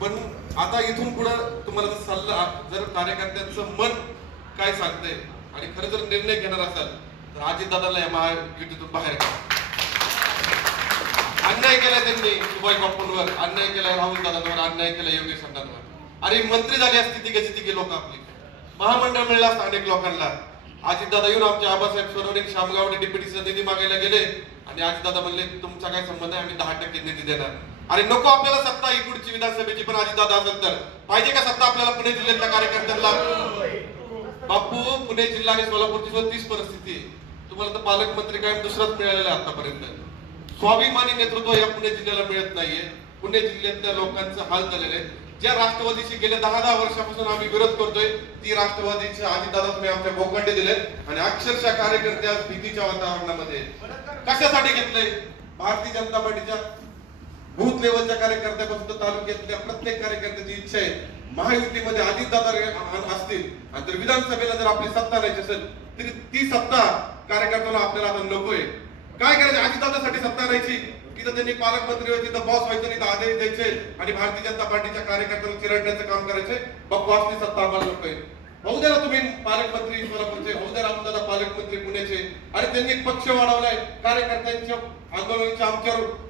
पण आता इथून पुढं तुम्हाला जर सल्ला जर कार्यकर्त्यांचं मन काय सांगतंय आणि खरं जर निर्णय घेणार असाल तर अजितदादाला या महायुतीतून बाहेर काढा. अन्याय केलाय त्यांनी सुभाष बापूंवर अन्याय केलाय राहुल दादांवर अन्याय केलाय योगेश अण्णांवर. अरे मंत्री झाले असती तिघे तिघे लोक आपली. महामंडळ मिळलं असतं अनेक लोकांना. अजितदादा येऊन आमचे आबासाहेब सोनवणे शामगावडे डिप्युटीचा निधी मागायला गेले. आणि अजितदादा म्हणले तुमचा काय संबंध आहे? आम्ही दहा टक्के निधी देणार. अरे नको आपल्याला सत्ता ही पुढची विधानसभेची पण अजितदादा असेल तर. पाहिजे का सत्ता आपल्याला पुणे जिल्ह्यातल्या कार्यकर्त्यांना? बापू पुणे जिल्हा आणि सोलापूरची सुद्धा तीच परिस्थिती आहे. तुम्हाला तर पालकमंत्री काय दुसराच मिळालेला आहे आतापर्यंत. स्वाभिमानी नेतृत्व या पुणे जिल्ह्याला मिळत नाहीये. पुणे जिल्ह्यातल्या लोकांचं हाल झालेले आहेत ज्या राष्ट्रवादीशी गेल्या दहा दहा वर्षापासून आम्ही विरोध करतोय ती राष्ट्रवादीचे आजीदादा तुम्ही आमच्या भोकांडे दिले आणि अक्षरशः कार्यकर्ते आज भीतीच्या वातावरणामध्ये कशासाठी घेतलंय? भारतीय जनता पार्टीच्या बूथ लेवलच्या कार्यकर्त्यापासून तर तालुक्यातल्या प्रत्येक कार्यकर्त्याची इच्छा आहे. महायुतीमध्ये अजितदादा रे- असतील. आणि जर विधानसभेला जर आपली सत्ता राहायची असेल तरी ती सत्ता कार्यकर्त्याला आपल्याला आता नकोय काय करायचं? अजितदादासाठी सत्ता राहायची तिथं त्यांनी पालकमंत्री व्हायचे तिथं बॉस व्हायचं नाही तर आदेश द्यायचे. आणि भारतीय जनता पार्टीच्या कार्यकर्त्यांना चिरडण्याचं काम करायचे. बॉसनी सत्ता आम्हाला नकोय होऊ द्या ना तुम्ही पालकमंत्री सोलापूरचे होऊ द्या रामदादा पालकमंत्री पुण्याचे. आणि त्यांनी पक्ष वाढवलाय. कार्यकर्त्यांच्या आंदोलनाच्या आमच्यावर